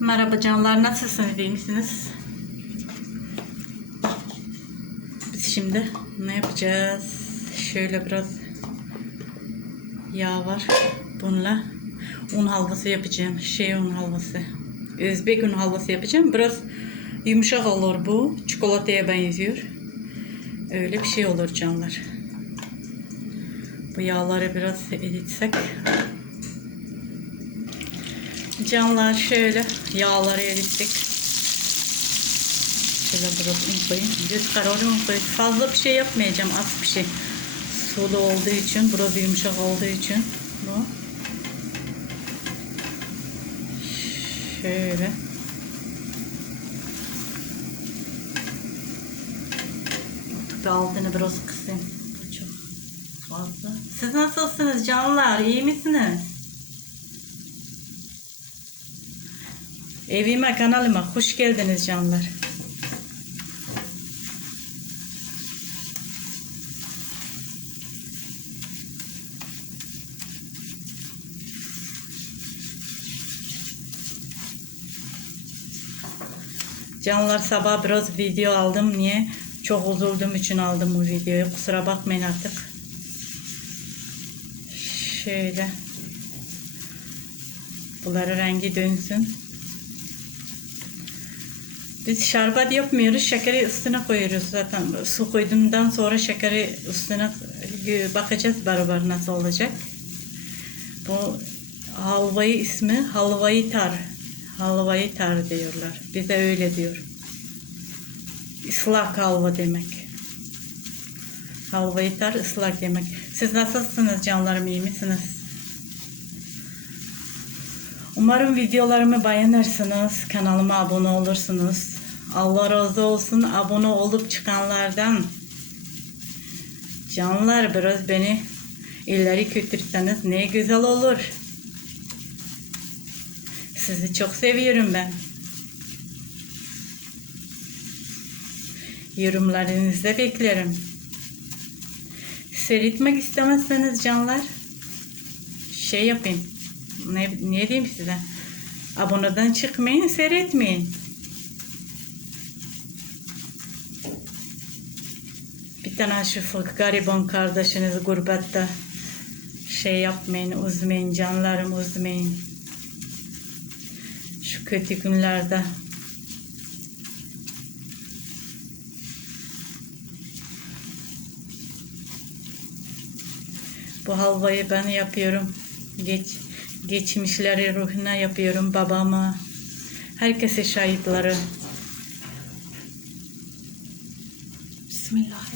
Merhaba canlar, nasılsınız, iyi misiniz? Biz şimdi ne yapacağız? Şöyle biraz yağ var. Bununla un halvası yapacağım. Şey un halvası. Özbek un halvası yapacağım. Biraz yumuşak olur bu. Çikolataya benziyor. Öyle bir şey olur canlar. Bu yağları biraz eritsek Canlar şöyle yağları erittik. Şöyle biraz un koyayım. Düz kararı un koyayım. Fazla bir şey yapmayacağım. Az bir şey. Sulu olduğu için, biraz yumuşak olduğu için bu. Şöyle. Artık altını biraz kısayım. Çok fazla. Siz nasılsınız canlar? İyi misiniz? Evime kanalıma hoş geldiniz canlar. Canlar sabah biraz video aldım. Niye? Çok üzüldüğüm için aldım bu videoyu. Kusura bakmayın artık. Şöyle. Bunları rengi dönsün. Biz şarbat yapmıyoruz. Şekeri üstüne koyuyoruz zaten. Su koyduğumdan sonra şekeri üstüne bakacağız beraber nasıl olacak. Bu halvayı ismi halvayı tar. Halvayı tar diyorlar. Bize öyle diyor. Islak halva demek. Halvayı tar ıslak demek. Siz nasılsınız canlarım iyi misiniz? Umarım videolarımı beğenirsiniz. Kanalıma abone olursunuz. Allah razı olsun abone olup çıkanlardan. Canlar biraz beni ileri götürseniz ne güzel olur. Sizi çok seviyorum ben. Yorumlarınızı beklerim. Seyretmek istemezseniz canlar şey yapayım. Ne, ne diyeyim size? Aboneden çıkmayın, seyretmeyin. Tane şu gariban kardeşiniz gurbette şey yapmayın, üzmeyin canlarım, üzmeyin. Şu kötü günlerde. Bu halvayı ben yapıyorum. Geç, geçmişleri ruhuna yapıyorum babama. Herkese şahitleri. Bismillahirrahmanirrahim.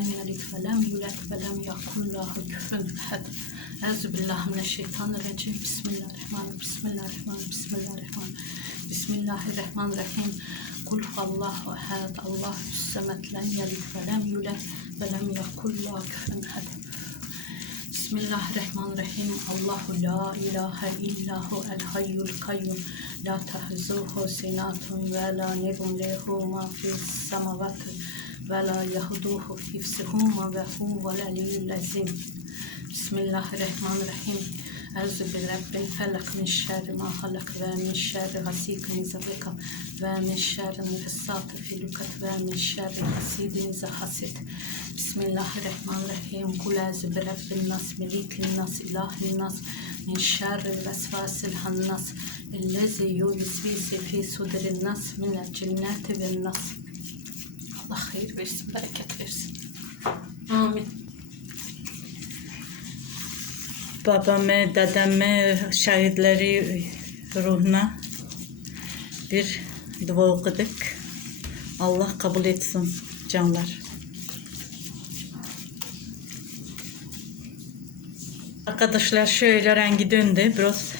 Yelid ve lem yulad ve lem yekul lahu kufuven ehad. Euzu billahi mineşşeytanirracim. Bismillahirrahmanirrahim. Bismillahirrahmanirrahim. Bismillahirrahmanirrahim. Bismillahirrahmanirrahim. Kul huvallahu ehad. Allahu samet len yelid ve lem yulad ve lem yekul lahu kufuven ehad. Bismillahirrahmanirrahim. Allahu la ilahe illahu el hayyul kayyum. La tahzuhu sinatun ve la nebun lehu ma fis samavati ولا يهدوه يفسقهما بهم ولا ليلزم بسم الله الرحمن الرحيم. أعوذ بالله من فلق من الشر ما خلق ومن الشر غسيق إذا وقب ومن شر النفسات في الوقت ومن الشر حسيد إذا حسد بسم الله الرحمن الرحيم. قل أعوذ برب الناس مليك الناس إله الناس من شر الوسواس الخناس الذي يوسوس في صدر الناس من الجنة والناس. Hayır versin, bereket versin. Amin. babamı, dedemi, şahitleri ruhuna bir dua okuduk. Allah kabul etsin canlar. Arkadaşlar şöyle rengi döndü. Biraz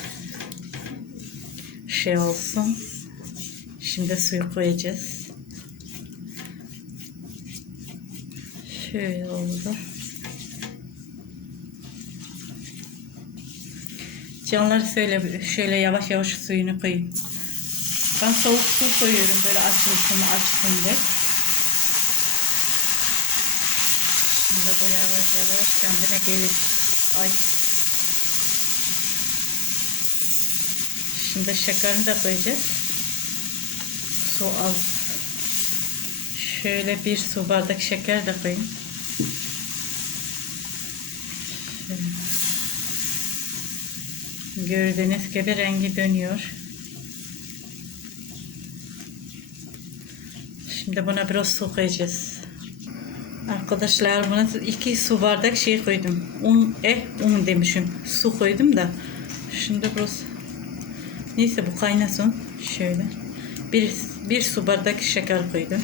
şey olsun. Şimdi suyu koyacağız. Şöyle oldu. Canları söyle şöyle yavaş yavaş suyunu koyun. Ben soğuk su koyuyorum böyle açılsın açsın diye. Şimdi bu yavaş yavaş kendine gelir. Ay. Şimdi şekerini de koyacağız. Su az. Şöyle bir su bardak şeker de koyun. Gördüğünüz gibi rengi dönüyor. Şimdi buna biraz su koyacağız. Arkadaşlar buna iki su bardak şey koydum. Un, eh un demişim. Su koydum da. Şimdi biraz neyse bu kaynasın. Şöyle. Bir, bir su bardak şeker koydum.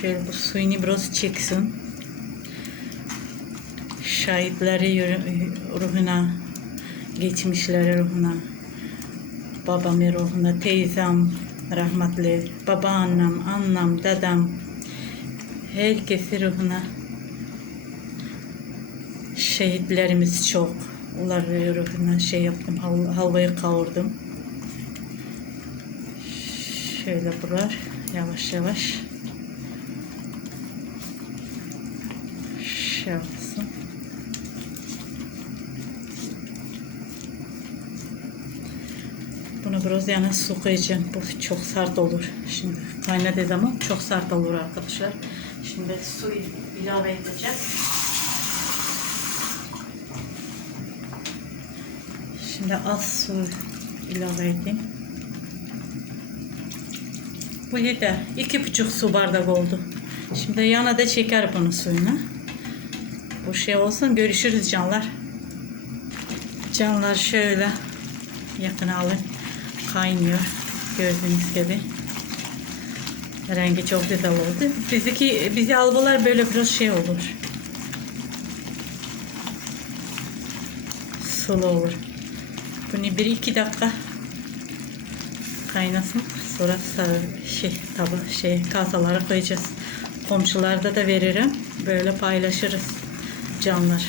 Şöyle bu suyunu biraz çeksin. Şahitleri ruhuna, geçmişleri ruhuna, babamın ruhuna, teyzem rahmetli, babaannem, annem, dedem, herkesi ruhuna. Şehitlerimiz çok. Onların ruhuna şey yaptım, hal- halvayı kavurdum. Şöyle burar, yavaş yavaş. Şey Bunu biraz yana su koyacağım. Bu çok sert olur. Şimdi kaynadığı zaman çok sert olur arkadaşlar. Şimdi su ilave edeceğim. Şimdi az su ilave edeyim. Bu yeter. İki buçuk su bardak oldu. Şimdi yana da çeker bunun suyunu. Bu şey olsun görüşürüz canlar. Canlar şöyle yakın alın. Kaynıyor. Gördüğünüz gibi. Rengi çok güzel oldu. Bizdeki bizi albalar böyle biraz şey olur. Sulu olur. Bunu bir iki dakika kaynasın. Sonra şey tabi şey kasalara koyacağız. Komşularda da veririm. Böyle paylaşırız canlar.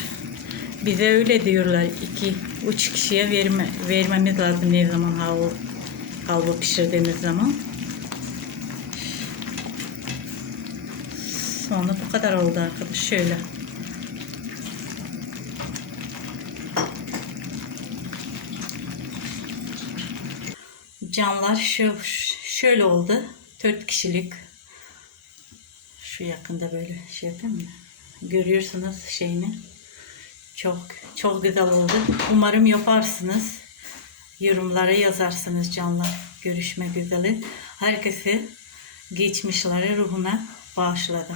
Bize öyle diyorlar. iki üç kişiye verme, vermemiz lazım ne zaman halva, halva pişirdiğimiz zaman. Sonra bu kadar oldu arkadaş. Şöyle. Canlar şu, şöyle oldu. Dört kişilik. Şu yakında böyle şey yapayım mı? Görüyorsunuz şeyini. Çok çok güzel oldu. Umarım yaparsınız. Yorumlara yazarsınız canlar. Görüşmek üzere. Herkesi geçmişleri ruhuna bağışladım.